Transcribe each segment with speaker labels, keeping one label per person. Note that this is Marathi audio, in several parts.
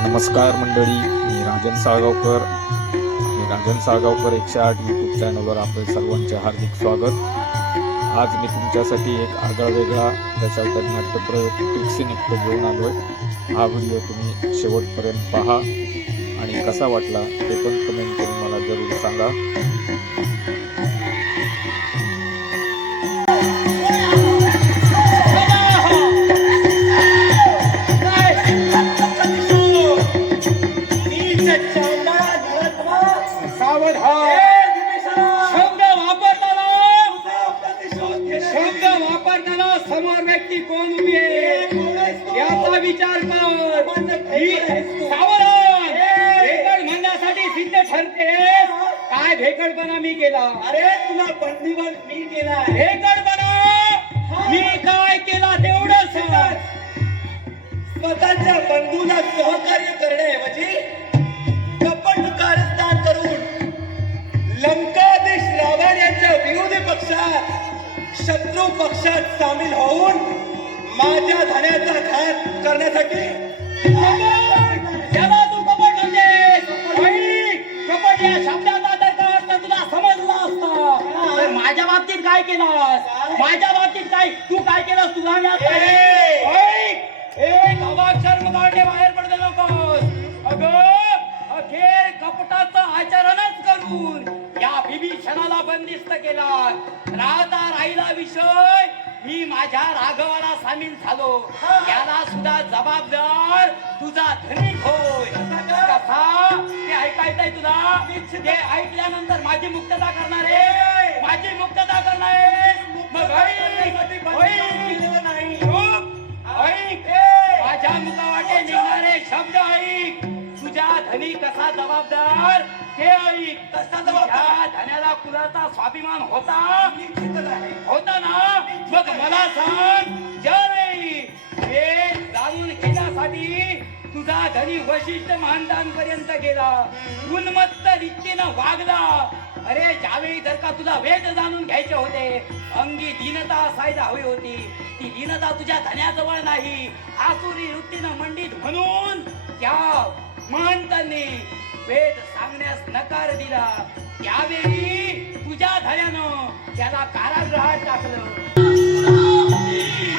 Speaker 1: नमस्कार मंडळी मी राजन साळगावकर. मी राजन साळगावकर एकशे आठ यूट्यूब चॅनलवर आपले सर्वांचे हार्दिक स्वागत. आज मी तुमच्यासाठी एक आगळा वेगळा त्याच्यावर नाट्यप्रयोग टिक्सिनिक्त घेऊन आलो आहे हा व्हिडिओ तुम्ही शेवटपर्यंत पहा. आणि कसा वाटला ते पण कमेंट करून मला जरूर सांगा.
Speaker 2: व्यक्ती कोण उभी? आहे याचा विचार कर. म्हणण्यासाठी सिद्ध ठरते काय भेकडपणा मी केला?
Speaker 3: अरे तुला बंदीवर मी केलाय
Speaker 2: भेकडपणा? मी काय केला तेवढं सांग.
Speaker 3: स्वतःच्या बंधूला सहकार्य करण्याऐवजी कपट कारस्थान करून लंकादेश रावण यांच्या विरोधी पक्षात शत्रू पक्षात सामील होऊन माझ्या धन्याचा घात करण्यासाठी
Speaker 2: त्याला तू कपट म्हणतेस. ऐक, कपट या शब्दाचा त्याचा अर्थ तुला समजला असता. तर माझ्या बाबतीत काय केलास? माझ्या बाबतीत काय तू काय केलास तुला मी आता एक अवाक्षर मुखाटे बाहेर पडते नकोस अगं अखेर कपटाचं आचरणच करून या विभीषणाला बंदिस्त केला राहता राहिला विषय मी माझ्या राघवाला सामील झालो. याला सुद्धा जबाबदार तुझा धनिक होय. कसा ते ऐकायचंय तुला? ते ऐकल्यानंतर माझी मुक्तता करणार आहे. माझी धनी कसा जबाबदार? ते ऐक कसा जबाबदार? धन्याला कुलाचा स्वाभिमान होता? होता ना? मग मला सांग जय हे जाणून घेण्यासाठी तुझा धनी वशिष्ठ महानतांपर्यंत गेला उन्मत्त रीतीनं वागला. अरे ज्यावेळी जर का तुला वेद जाणून घ्यायचे होते अंगी दीनता असायला हवी होती. ती दीनता तुझ्या धन्याजवळ नाही आसुरी वृत्तीनं मंडित म्हणून महंतांनी वेद सांगण्यास नकार दिला. त्यावेळी तुझ्या धन्यानं त्याला कारागृहात टाकलं.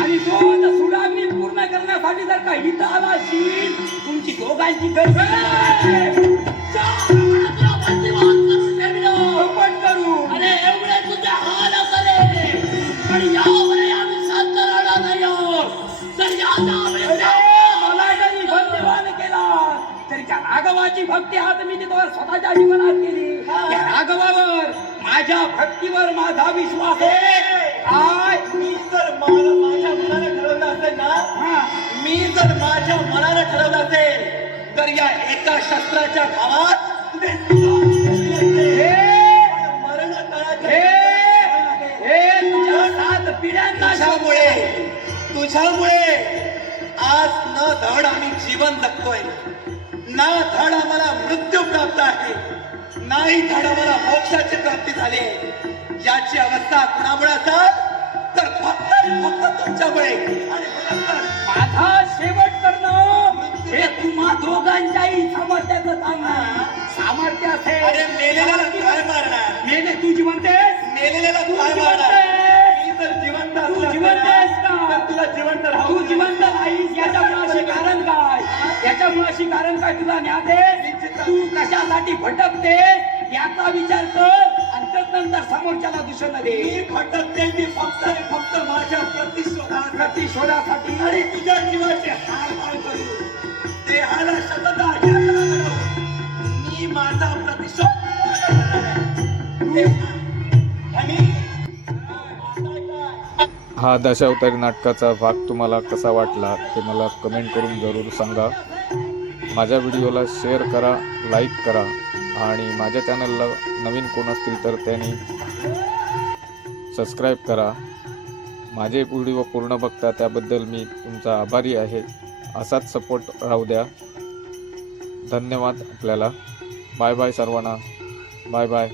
Speaker 2: आणि तो आता सुडाग्नी पूर्ण करण्यासाठी जर का हित आला असेल तुमची दोघांची गरज राघवाची भक्ती आज मी तिथं स्वतःच्या जीवनात केली. राघवावर माझ्या भक्तीवर माझा विश्वास आहे. काय?
Speaker 3: मी जर मला माझ्या मनाने ठरवलं असेल ना
Speaker 2: हा.
Speaker 3: मी जर माझ्या मनाने ठरवलं असेल तर या एका शस्त्राच्या घावात ते
Speaker 2: हे,
Speaker 3: मरण
Speaker 2: हे, तुझ्या सात पिढ्यांना
Speaker 3: तुझ्यामुळे. तुझ्यामुळे आज न धड आम्ही जीवन जगतोय. ना धड आम्हाला मृत्यू प्राप्त आहे नाही धड आम्हाला मोक्षाची प्राप्ती झाली. आहे. याची अवस्था कुणामुळे असाल? तर फक्त फक्त तुमच्यामुळे.
Speaker 2: माझा शेवट करणं हे तुम्हा दोघांच्याही सामर्थ्याचं सांगणं सामर्थ्य
Speaker 3: अरे
Speaker 2: असेल
Speaker 3: मेलेल्याला काय मारणार.
Speaker 2: मेले तू जिवंतेस
Speaker 3: मेलेल्याला
Speaker 2: तू
Speaker 3: काय मारणार.
Speaker 2: मुळाशी कारण काय तुला ज्ञाते तू कशासाठी भटकते? याचा विचार कर. आणि समोरच्याला दूषण दे.
Speaker 3: मी भटकते मी फक्त फक्त माझ्या प्रतिशोधासाठी
Speaker 2: प्रतिशोधासाठी.
Speaker 3: आणि तुझ्या जीवाचे हाल हाल करू? देहाला करू. मी माझा प्रतिशोध आहे.
Speaker 1: हा दशावतारी नाटकाचा भाग तुम्हाला कसा वाटला ते मला कमेंट करून जरूर सांगा. माझ्या व्हिडिओला शेअर करा लाईक करा आणि माझ्या चॅनलला नवीन कोण असतील तर त्यांनी सबस्क्राईब करा. माझे व्हिडिओ पूर्ण बघता त्याबद्दल मी तुमचा आभारी आहे. असाच सपोर्ट राहू द्या. धन्यवाद आपल्याला. बाय बाय सर्वांना. Bye bye.